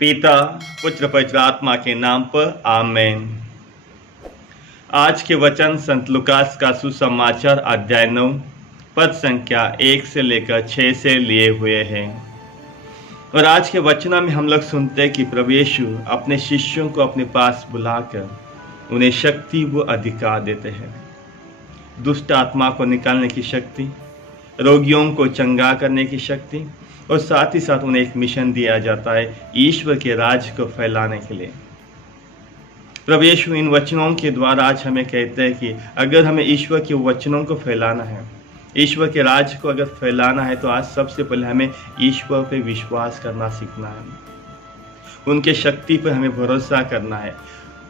पिता पुत्र पवित्र आत्मा के नाम पर आमेन। आज के वचन संत लुकास का सुसमाचार अध्याय 9 पद संख्या 1 से लेकर 6 से लिए हुए हैं। और आज के वचन में हम लोग सुनते हैं कि प्रभु यीशु अपने शिष्यों को अपने पास बुलाकर उन्हें शक्ति व अधिकार देते हैं। दुष्ट आत्मा को निकालने की शक्ति, रोगियों को चंगा करने की शक्ति, और साथ ही साथ उन्हें एक मिशन दिया जाता है ईश्वर के राज को फैलाने के लिए। प्रभु यीशु इन वचनों के द्वारा आज हमें कहते हैं कि अगर हमें ईश्वर के वचनों को फैलाना है, ईश्वर के राज को अगर फैलाना है, तो आज सबसे पहले हमें ईश्वर पे विश्वास करना सीखना है। उनके शक्ति पर हमें भरोसा करना है।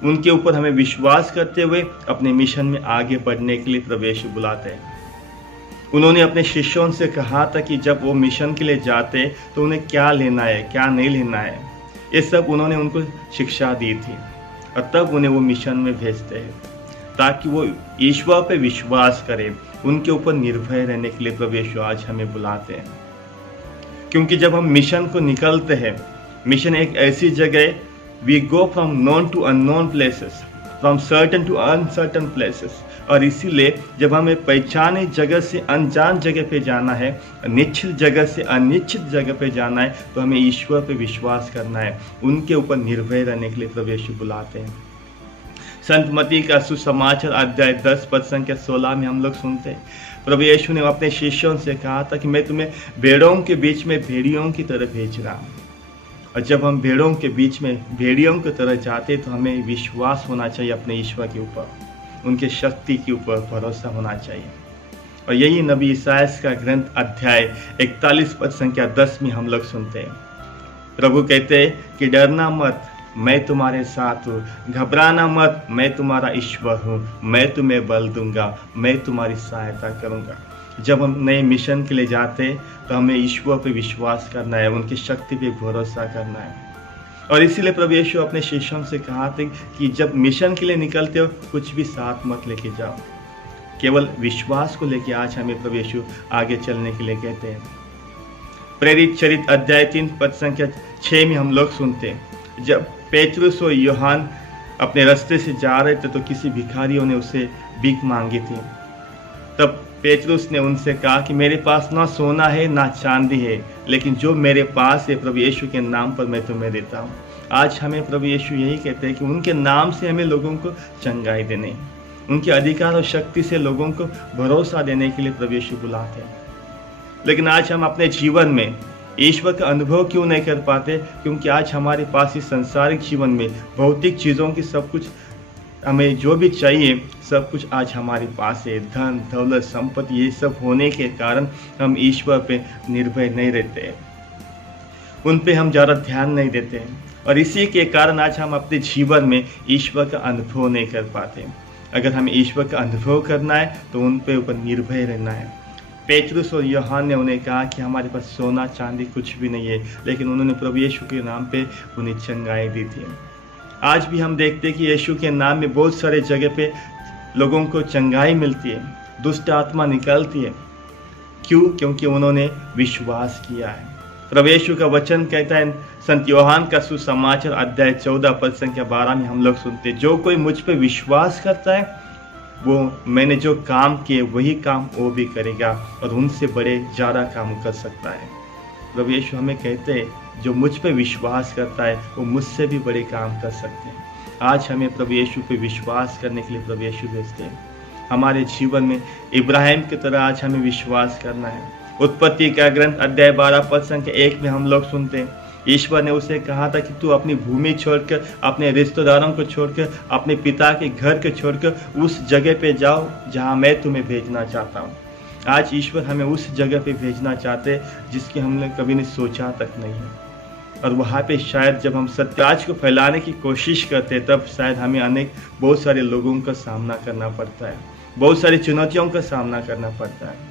उनके ऊपर हमें विश्वास करते हुए अपने मिशन में आगे बढ़ने के लिए प्रभु यीशु बुलाते हैं। उन्होंने अपने शिष्यों से कहा था कि जब वो मिशन के लिए जाते तो उन्हें क्या लेना है, क्या नहीं लेना है, ये सब उन्होंने उनको शिक्षा दी थी। और तब उन्हें वो मिशन में भेजते हैं ताकि वो ईश्वर पे विश्वास करें, उनके ऊपर निर्भय रहने के लिए प्रभु यीशु आज हमें बुलाते हैं। क्योंकि जब हम मिशन को निकलते हैं, मिशन एक ऐसी जगह, we go from known to unknown places, from certain to uncertain places. और इसीलिए जब हमें पहचाने जगह से अनजान जगह पे जाना है, निश्चित जगह से अनिश्चित जगह पे जाना है, तो हमें ईश्वर पे विश्वास करना है, उनके ऊपर निर्भय रहने के लिए प्रभु यीशु बुलाते हैं। संत मत्ती का सुसमाचार अध्याय 10 पद संख्या 16 में हम लोग सुनते हैं, प्रभु यीशु ने अपने शिष्यों से कहा था कि मैं तुम्हें भेड़ों के बीच में भेड़ियों की तरह भेज रहा हूँ। और जब हम भेड़ों के बीच में भेड़ियों की तरह जाते, तो हमें विश्वास होना चाहिए अपने ईश्वर के ऊपर, उनके शक्ति के ऊपर भरोसा होना चाहिए। और यही नबी ईसायास का ग्रंथ अध्याय 41 पद संख्या 10 में हम लोग सुनते हैं। प्रभु कहते हैं कि डरना मत, मैं तुम्हारे साथ हूँ, घबराना मत, मैं तुम्हारा ईश्वर हूँ, मैं तुम्हें बल दूंगा, मैं तुम्हारी सहायता करूँगा। जब हम नए मिशन के लिए जाते तो हमें ईश्वर पे विश्वास करना है, उनकी शक्ति पे भरोसा करना है। और इसीलिए प्रभु यीशु अपने शिष्यों से कहा था कि जब मिशन के लिए निकलते हो, कुछ भी साथ मत लेके जाओ, केवल विश्वास को लेके आज हमें प्रभु यीशु आगे चलने के लिए कहते हैं। प्रेरित चरित्र अध्याय 3 पद संख्या 6 में हम लोग सुनते हैं, जब पेतरुस और यूहन्ना अपने रास्ते से जा रहे थे तो किसी भिखारियों ने उसे भीख मांगी थी। तब पेतरुस ने उनसे कहा कि मेरे पास ना सोना है ना चांदी है, लेकिन जो मेरे पास है प्रभु यीशु के नाम पर मैं तुम्हें देता हूँ। आज हमें प्रभु यीशु यही कहते हैं कि उनके नाम से हमें लोगों को चंगाई देने, उनके अधिकार और शक्ति से लोगों को भरोसा देने के लिए प्रभु यीशु बुलाते हैं। लेकिन आज हम अपने जीवन में ईश्वर का अनुभव क्यों नहीं कर पाते? क्योंकि आज हमारे पास इस संसारिक जीवन में भौतिक चीज़ों की सब कुछ, हमें जो भी चाहिए सब कुछ आज हमारे पास है। धन दौलत संपत्ति ये सब होने के कारण हम ईश्वर पे निर्भय नहीं रहते हैं, उन पे हम ज़्यादा ध्यान नहीं देते हैं। और इसी के कारण आज हम अपने जीवन में ईश्वर का अनुभव नहीं कर पाते। अगर हमें ईश्वर का अनुभव करना है तो उन पे ऊपर निर्भय रहना है। पेतरुस और यूहन्ना ने उन्हें कहा कि हमारे पास सोना चांदी कुछ भी नहीं है, लेकिन उन्होंने प्रभु यीशु के नाम पे उन्हें चंगाई दी थी। आज भी हम देखते हैं कि यीशु के नाम में बहुत सारे जगह पे लोगों को चंगाई मिलती है, दुष्ट आत्मा निकलती है। क्यों? क्योंकि उन्होंने विश्वास किया है। प्रभु यीशु का वचन कहता है संत यूहन्ना का सुसमाचार अध्याय 14 पद संख्या 12 में हम लोग सुनते हैं, जो कोई मुझ पे विश्वास करता है वो मैंने जो काम किए वही काम वो भी करेगा, और उनसे बड़े ज़्यादा काम कर सकता है। प्रभु यीशु हमें कहते हैं जो मुझ पे विश्वास करता है वो मुझसे भी बड़े काम कर सकते हैं। आज हमें प्रभु यीशु पे विश्वास करने के लिए प्रभु यीशु भेजते हैं। हमारे जीवन में इब्राहिम की तरह आज हमें विश्वास करना है। उत्पत्ति का ग्रंथ अध्याय 12 पद संख्या 1 में हम लोग सुनते हैं, ईश्वर ने उसे कहा था कि तू अपनी भूमि छोड़कर, अपने रिश्तेदारों को छोड़कर, अपने पिता के घर को छोड़कर उस जगह पे जाओ जहाँ मैं तुम्हें भेजना चाहता हूँ। आज ईश्वर हमें उस जगह पे भेजना चाहते हैं जिसकी हमने कभी नहीं सोचा तक नहीं है। और वहाँ पे शायद जब हम सत्याज को फैलाने की कोशिश करते हैं, तब शायद हमें बहुत सारे लोगों का सामना करना पड़ता है, बहुत सारी चुनौतियों का सामना करना पड़ता है।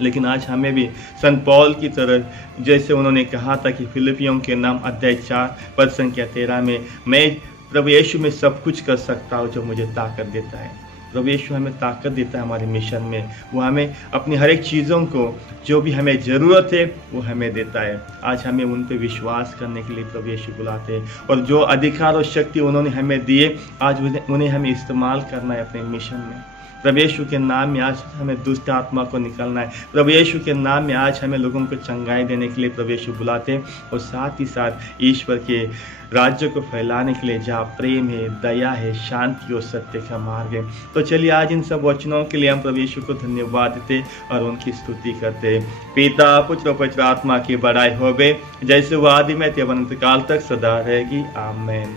लेकिन आज हमें भी संत पौल की तरह, जैसे उन्होंने कहा था कि फिलिपियों के नाम अध्याय 4 पद संख्या 13 में, मैं प्रभु यीशु में सब कुछ कर सकता हूँ जो मुझे ताकत देता है। प्रभु यीशु हमें ताकत देता है हमारे मिशन में। वो हमें अपनी हर एक चीज़ों को जो भी हमें ज़रूरत है वो हमें देता है। आज हमें उन पे विश्वास करने के लिए प्रभु यीशु बुलाते हैं, और जो अधिकार और शक्ति उन्होंने हमें दिए आज उन्हें हमें इस्तेमाल करना है अपने मिशन में। प्रभु यीशु के नाम में आज हमें दुष्ट आत्मा को निकलना है। प्रभु यीशु के नाम में आज हमें लोगों को चंगाई देने के लिए प्रभु यीशु बुलाते हैं, और साथ ही साथ ईश्वर के राज्य को फैलाने के लिए जहाँ प्रेम है, दया है, शांति और सत्य का मार्ग है। तो चलिए आज इन सब वचनों के लिए हम प्रभु यीशु को धन्यवाद देते और उनकी स्तुति करते। पिता पुत्र और पवित्र आत्मा की बड़ाई होवे, जैसे वो आदि में थे अनंत काल तक सदा रहेगी। आमीन।